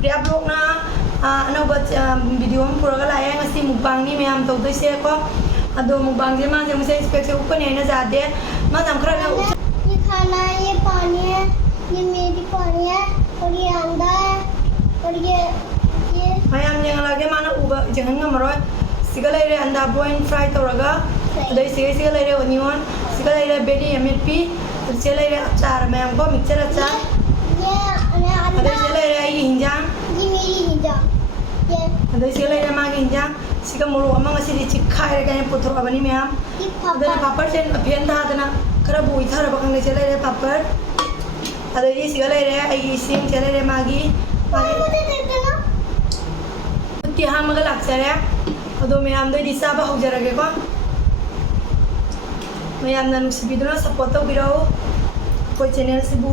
Priya blog na anauba video am puraga laye ngasi mukbang ni meyam tawdoi se ko ado mukbang je ma jam se expect se ऊपर नहीं ना जाते ma jam खरा ये खाना है, ये पानी है, ये मेरी पानी है और ये अंडा है और ये meyam yang lagi mana uba jangan ngamroy sigala ire anda boil fry tawraga adai sigala ire onion sigala ire beri MSP sigala ire achar meyam ko mixer achar ये अंडा adai sigala ire ai hinjang ये मेरी हिजाब ये adai sigala ire ma hinjang siga muru amang asi di chikai re kan puthro abani meyam ये adai papar sen aphen da dana khara bui thara bakang le sigala ire papar adai sigala ire ai sim sigala ire magi मुझे देते ना ती हामगा लाक्सरे अदो ma'am दो दिसाबा हौजरगे को ma'am ना नुसिबिदुना support तौबिरो कोई चैनल सिबु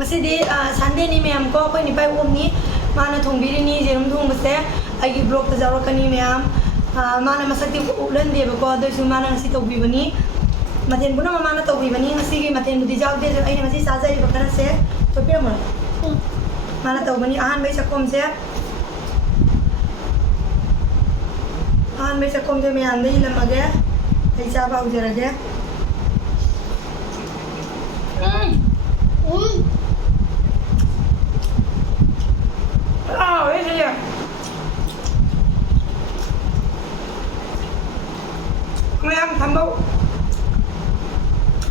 मसिदि संडे नि मैम को कोई निपाय ओमनी माना थोंबिरिनी जेरुम थोंबसे आगी ब्लॉग त जावरकनी मैम माना मसक्ति उलन देबको अदसु माना ngasi तौबिबनी मथेन पुनः माना तौबिबनी ngasi gi मथेन बुदि जावदे आइना ngasi साजारि बखरा से तो पे मन माना तौबनी आहान बै सकम से मैम दे लमगे ai चाबा उजरगे ये ये मैम थंबो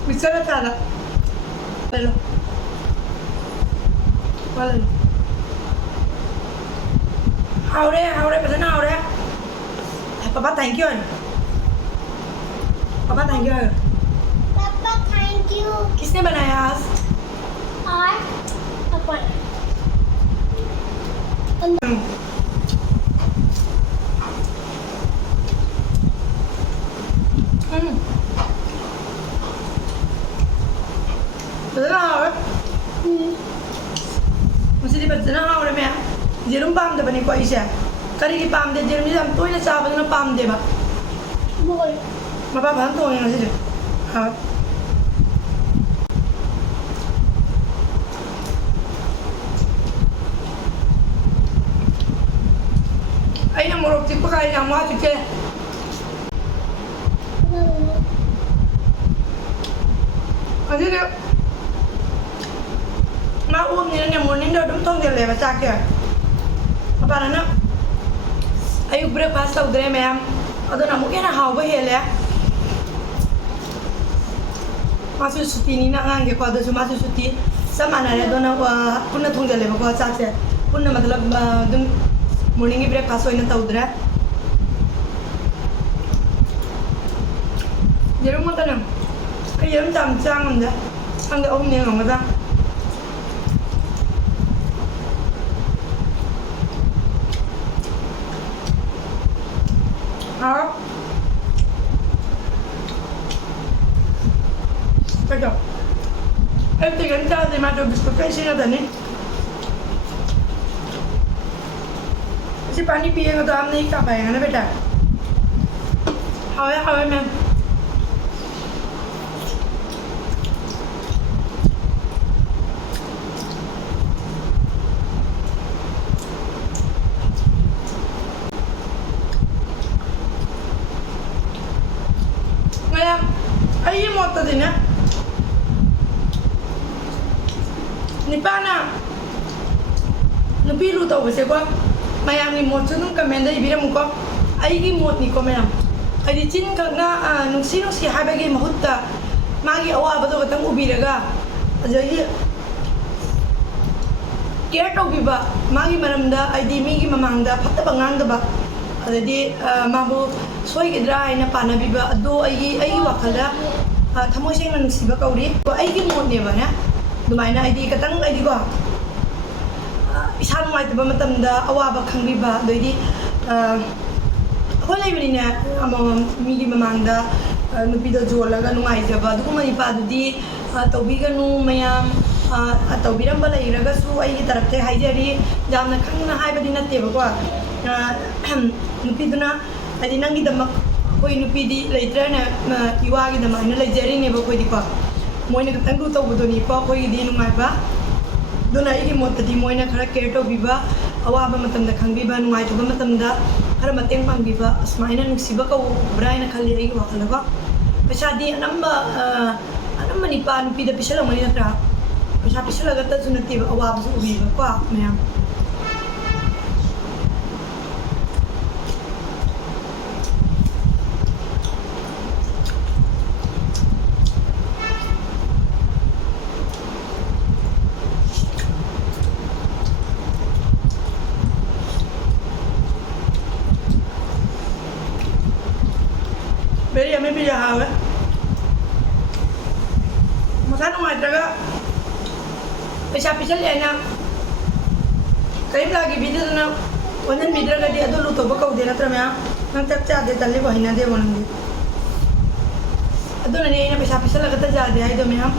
मिक्सर चाला हेलो वाले हावरे पसंद हावरे पापा थैंक यू पापा थैंक यू पापा थैंक यू किसने बनाया आज और अपन Betul lah, mesti dibaca nah orang mea, jerum paham deh bani kau isya, kari ki paham deh jerum ni sam tu ini sahabat tu paham deh ba, बोल apa paham tu yang nasi deh, ha. Ayo yang morok tipe kaya yang mau cuci, nanti deh. Mau ni yang morning dah dum tong jele baca ke apa nana ayu breakfast tau dre ma'am ado na mungkin na hawa hele masuk suti ni na ngang ke pada cuma masuk suti sama na re dona punna tong jele ba ko cha punna matlab dum morning ki breakfast hoina tau dre jerum mata na ay jerum jam chang anda ang om ni ngam ga Betul. Tiga jam di mana biskuit sini ada ni. Si pani piye nggak tahu ni apa yang ada beda. Hawa mem. Ayo mau tadi na, ni pana, nabiru tahu bersih kok, mayang ni mau cunung kamenda ibira muka, ayo ni mau ni komen, ayo cin karena nungsi hai bagi mahutta, magi awal betul ketemu ubiraga, jadi kira tahu biba, magi malamda, ayo di migi mamangda, patah bangang dah ba, jadi mabu soy kedra ina pana biba ado ayi wakala thamoi sing nang siba kauri ko ayi mod ne bana dumaina ayi katang ayi ko isan mai taba matam da awaba khangbiba doidi holai bini na amam migi mamangda nupi da jolaga nungai jaba du mai pa dudi tawbiga nu mayam tawbiram bala iraga su ayi tarapte haijari jamna khangna haibadi natte ba ko nupi duna adi nangi damak koi nupi di leitrana iwagi damak ina leijari ne ba koi di ko मोइना खतंग दु तौबदोनी को खोइदी नुंगाइबा दुना इगी मोतदी Moina खरा care तौबिबा अवाबा मतमदा खंगबिबा नुंगाइतबा मतमदा खरा मतेंग पांगबिबा अस्माइना नुक्सिबा कौब्राइना खल्ली अइगी वाखलको पैसादी अनम्मा Nipah नुपीदा पिसलमनि नत्रा पैसा पिसलगा तसु नत्तिबा अवाबसु उबिबा को ma'am Very yummy pizza house. Makan rumah jaga. Pisa lihat na. Kayak lagi video na. Wannan video lagi ada lu tuh bakal dia natra mea. Nanti cak dia tali bahina dia wanang dia. Aduh nani ini pisa lagi terjadi aja itu mea.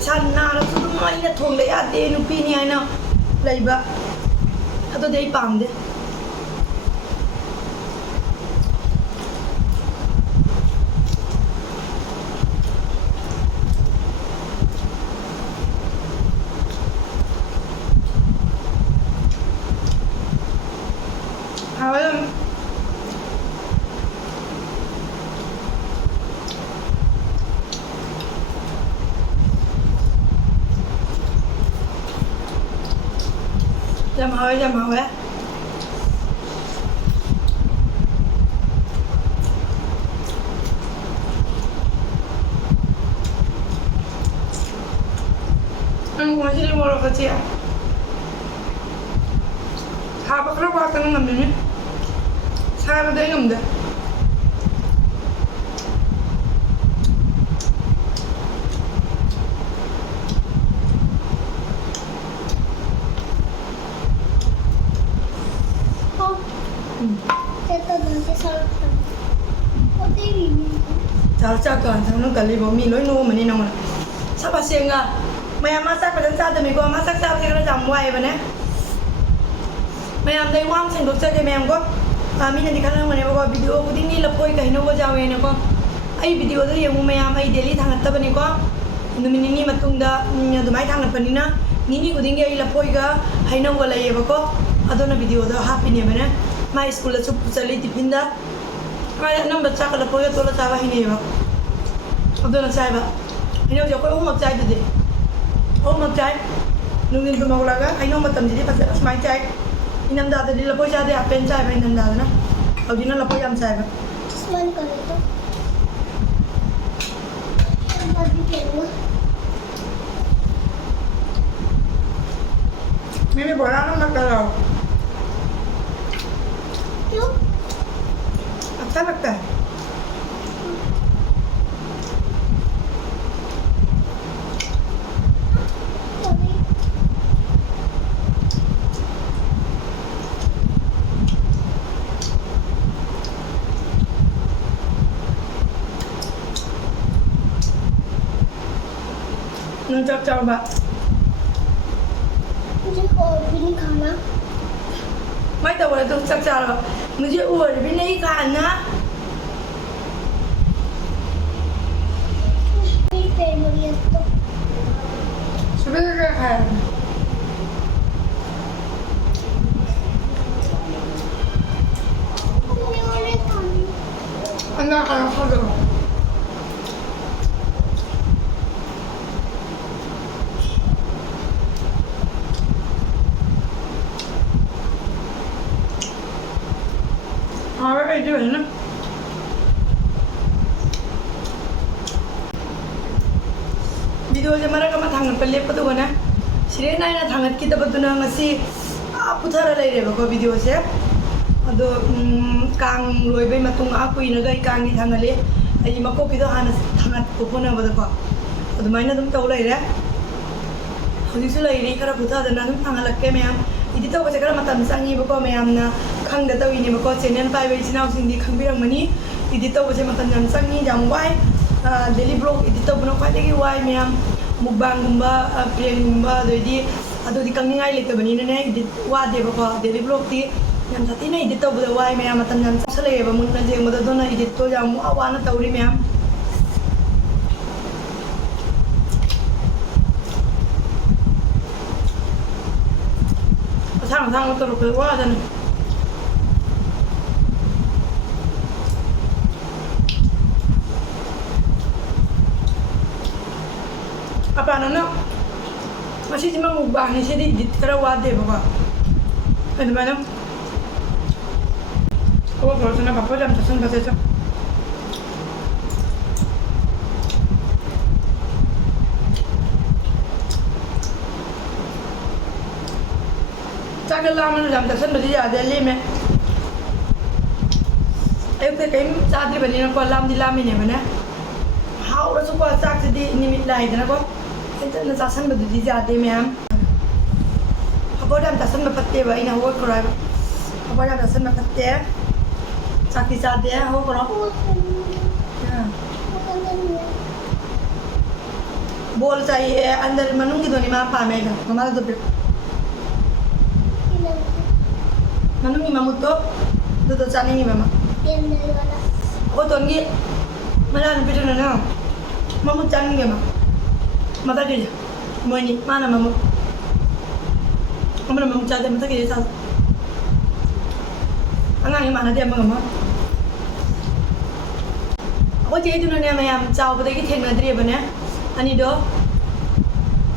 Sana anak tu mah ini thong le ya dia nupi ni aina. Laiba. Aduh dia pam dia. Jam hawe. Ang masih di mall kecil. Apa kalau waktu ngambilnya? Saya ada yang ngambil. Cak kan, sangat kali bumi loy nu meni nama. Siapa sih enggak? Maya masak pada saat demi gua masak siapa sih kena jamuai bane? Maya amdai uang sing dokter ke maya gua. Kami nanti kalau mana gua video gua ini lepoi kahino gua jawe ni gua. Ai video tu yang maya mai daily thangat ta bane gua. Nu mini matungda nya dumai thangat panina. Nini gua tinggi ai lepoi ga haino gua lai ba adona video tu happy ni bane. Mai sekolah tu pusali tipinda. Kaya nang baca kalau lepoi tu lah tawa ini ba. Aduna chai ba. Ino jo ko umak chai de. Umak chai. Nungin tumagulaga ai no matam di pas asmai chai. Inam da de lapoi chai de apen chai ba inam da na. Audina lapoi am chai ba. Smell करे तो बाकी क्या Mimi bola na makalaw. क्यों अच्छा लगता है. कभी Nung chow ba? मुझे और भी नहीं खाना Mai tao बोला तुम chow ba? मुझे और भी नहीं खाना. मेरी पेट भरी है तो सुबह का क्या खाया? मुझे और नहीं खानी अंदर खाया खा लो. हाँ ये जो है ना video je mara kama thangat palle padu gona sire nai na thangat ki tabaduna ngasi puthara lai re ba video se ado kang loi bai matung a kui na gai kang ni thangale ai mako pido hana thangat ko pona ba ko ado maina dum tau lai re hodi su lai ri kara puthara na dum thangalak ke me am idi to ba kara matam sangi ba ko me am na khang da tawi ni ba ko channel pai bai chinau sing di khang birang mani idi to ba matam nam sangi jam wai daily vlog edit to buno kwai degi wai meam mukbang gumba plan gumba doi ado di kang ngai le ke bani ne edit wa de ba ko daily vlog ti yam thati ne edit to bu wai meam matan nam sale ba mun na je mo do na edit to jam wa na tauri meam 상상을 또 그렇게 와야잖아. Apa anak masih cuma ngubah nih sih di terawat deh bapak. Ada mana? Oh kalau sana bapak jam tersen bahasa aja. Chắc là mình làm tersen bây giờ để lên mẹ. Em thấy cái cha thì bây giờ nó còn làm đi làm này mà nè. Hao đó số qua chắc thì đi nimit lại thế nào có. Itu nasasan betul di jati mem. Apa dah nasasan berpati ba ina huwa korai. Apa dah nasasan berpati? Sakti jati ya huwa korai. Ya. Bol चाहिए अंदर मनूंगी तो नहीं माँ पामेगा हमारा तो मनूंगी मामू तो जानेंगी मामा वो तो नहीं mana पिटू ना मामू जानेंगे माँ mata gede moni mana mamu kamu mamu cade mata gede sal angang yang mana dia mengamu aku jadi tuh nanya mayam jauh pada kita yang nadri ya ani do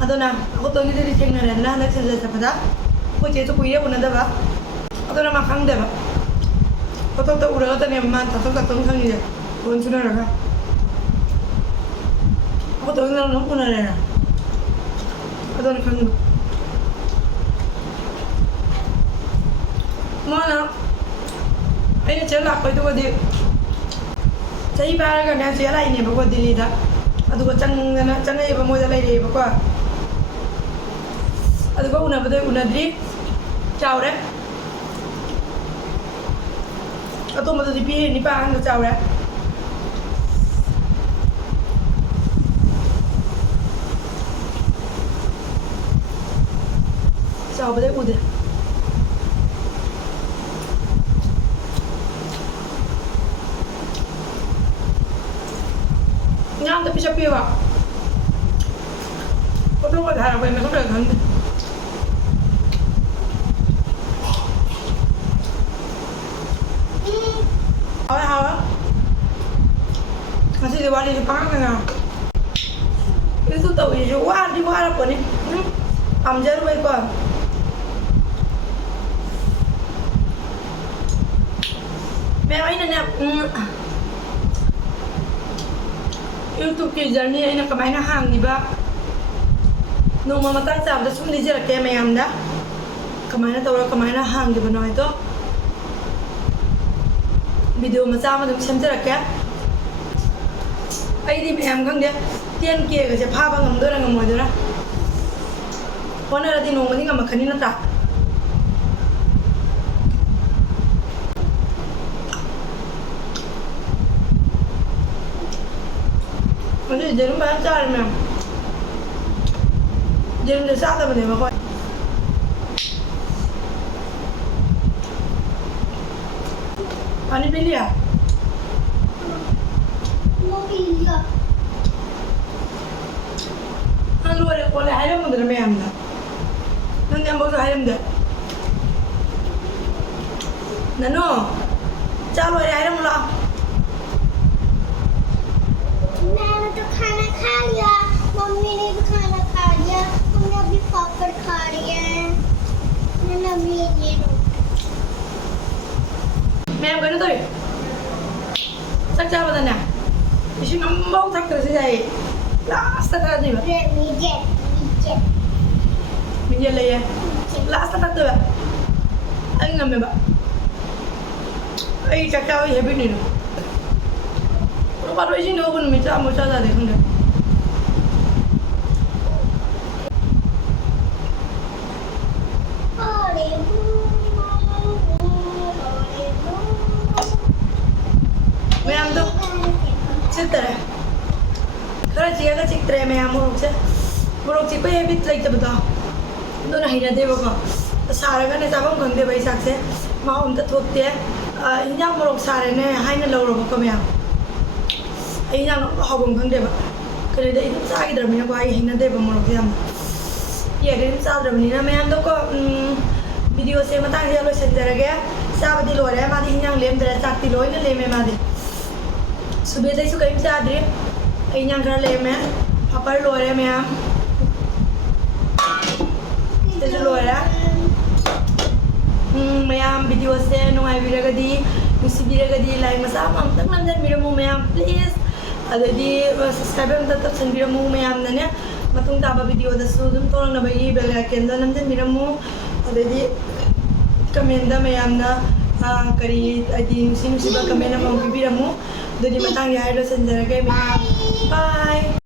atau na aku tuh gitu di yang nadri nah nak kerja apa dah aku jadi tuh kuliah pun ada bah atau nama kang deh bah atau tuh udah tuh nih man atau tuh kang ini pun sudah lah aku tahu nggak nongkrong nara, atau nongkrong, mana, ini celak apa itu kodi, jadi para kan yang celak ini bawa di lidah, atau kau cang ibu mau jalan ini bawa, atau kau una diri, jauh deh, atau mau di pilih ni pahang tu jauh deh. Jauh pada udah. Nyam tapi siapa ya? Kau tahu ada apa yang mereka kan? Awal masih diwali Jepang kan? Itu tahu ya, di luar apa nih? Amjar baik apa? Memang ini nih YouTube user ni ini kemana hang ni ba? Nung mama tak tahu dah semua dijelas kayak macam dah. Kemana tahu lah kemana hang di mana itu? Video macam tu macam tu kan? Ai di macam kan dia tian kia kerja apa ngam dora ngam dora. Kona lagi nung ni ngam makan ni nata. Jadi jarum banyak cari mem. Jarum desa apa ni makoi. Pani pilih ya? Mau pilih. Lalu ada kolej ayam muda mem dah. Nanti ambil tu ayam dah. Nano, calo ada ayam lah. मैंने तो खाना खा लिया mummy ने भी खाना खा लिया हमने अभी पापड़ खा लिया है मैंने अभी ये Mem cái đó thôi. Chắc chắn là nè. Isu ngambau tak terus saya. Last tak ni ba? नीचे Minyak lah ya. Last tak tu ba? Ang ngam ba? Ai chắc chắn ya begini. Kalau isu ni pun macam macam ada kan dah. Mem tu citra. Kalau dia kan citra mem muruk cik pun habit lagi tu betul. Itu nak hidup dia bukan. Sarang kan ni sabang kan dia bayi sakse. Mau untuk thuk dia. Ini yang muruk sarang ni hai ni lalu bukan mem. Ini yang hobong kan dia bukan. Kalau dia itu sakit dalam ni aku hai hidup dia bukan muruk dia. Ya dia sakit dalam ni na mem tu ko ꯚꯤꯗꯤꯑꯣꯁꯦ ꯃꯇꯥꯡꯁꯤꯗ ꯂꯣꯏꯁꯤꯟꯖꯔꯒꯦ ꯆꯥꯕꯗꯤ ꯂꯣꯏꯔꯦ ꯃꯥꯗꯤ ꯍꯤꯟꯖꯥꯡ ꯂꯦꯝꯗ꯭ꯔꯦ ꯆꯥꯛꯇꯤ ꯂꯣꯏꯅ ꯂꯦꯝꯃꯦ ꯃꯥꯗꯤ ꯁꯨꯕꯦꯗꯩꯁꯨ ꯀꯔꯤꯝ ꯆꯥꯗ꯭ꯔꯤ ꯑꯩ ꯍꯤꯟꯖꯥꯡ ꯈꯔ ꯂꯦꯝꯃꯦ ꯄꯥꯄꯔ ꯂꯣꯏꯔꯦ ꯃꯌꯥꯝ ꯁꯤꯗꯁꯨ ꯂꯣꯏꯔꯦ ꯃꯌꯥꯝ ꯚꯤꯗꯤꯑꯣꯁꯦ ꯅꯨꯡꯉꯥꯏꯕꯤꯔꯒꯗꯤ ꯅꯨꯡꯁꯤꯕꯤꯔꯒꯗꯤ ꯂꯥꯏꯛ ꯃꯆꯥ ꯑꯃꯇꯪ ꯅꯝꯖꯟꯕꯤꯔꯝꯃꯨ ꯃꯌꯥꯝ ꯄ꯭ꯂꯤꯖ ꯑꯗꯩꯗꯤ ꯁꯕꯁꯀ꯭ꯔꯥꯏꯕꯔ ꯑꯝꯇ ꯇꯧꯁꯟꯕꯤꯔꯝꯃꯨ ꯃꯌꯥꯝꯅꯅꯦ ꯃꯇꯨꯡ ꯇꯥꯕ ꯚꯤꯗꯤꯑꯣꯗꯁꯨ ꯑꯗꯨꯝ ꯊꯣꯛꯂꯛꯅꯕꯒꯤ ꯕꯦꯜ ꯑꯥꯏꯀꯟꯗꯣ ꯅꯝꯖꯟꯕꯤꯔꯝꯃꯨ ꯑꯗꯩꯗꯤ ꯀꯃꯦꯟꯗ ꯃꯌꯥꯝꯅ ꯀꯔꯤ ꯍꯥꯏꯗꯤ ꯅꯨꯡꯁꯤꯕ ꯀꯃꯦꯟ ꯑꯃ ꯄꯤꯕꯤꯔꯝꯃꯨ ꯑꯗꯨꯗꯤ ꯃꯇꯥꯡ ꯌꯥꯔ ꯂꯣꯏꯁꯤꯟꯖꯔꯒꯦ ꯃꯌꯥꯝ ꯕꯥꯏ